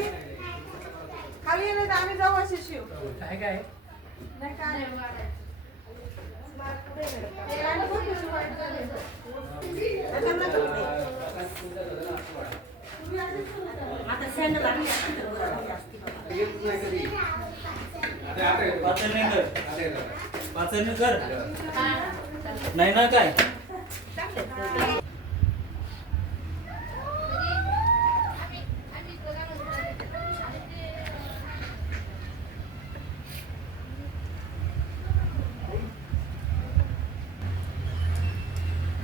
खाली येले तर आम्ही जाऊ असे शिव काय काय नाही काय आता सँडल नाही ना काय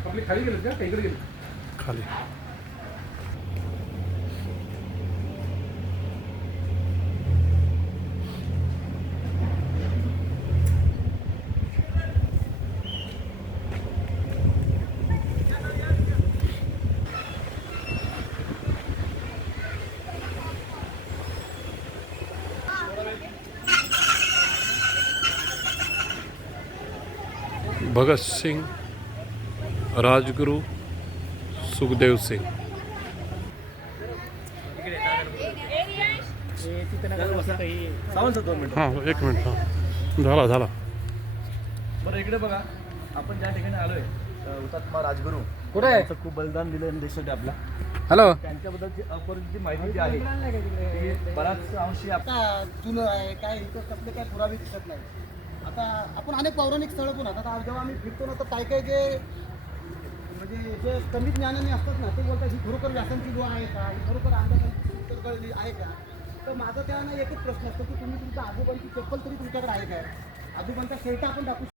आपली खाली गेलं का इकडे गेलं खाली भगत सिंह, राजगुरु, सुखदेव सिंह. हां एक मिनिट हां झाला बरं इकडे बघा आपण ज्या ठिकाणी आलोय हुतात्मा राजगुरू कुठे आहे? खूप बलिदान दिलं देशासाठी आपला हॅलो त्यांच्याबद्दलची अपरिचित माहिती जी आहे ती बराच अंशी आता जुनं आहे काय इथं कसले काय पुरावे दिसत नाही. आता आपण अनेक पौराणिक स्थळं पण आता जेव्हा आम्ही फिरतो ना तर काय काय जे म्हणजे जे कमी ज्ञानाने असतात ना ते बोलतात ही खरोखर व्यासांची गुहा आहे का, ही खरोखर अंधारी आहे का. तर माझा त्यांना एकच प्रश्न असतो की तुम्ही तुमच्या आजोबांची चप्पल तरी तुमच्याकडे आहे काय, आजोबांचा शर्ट आपण दाखवू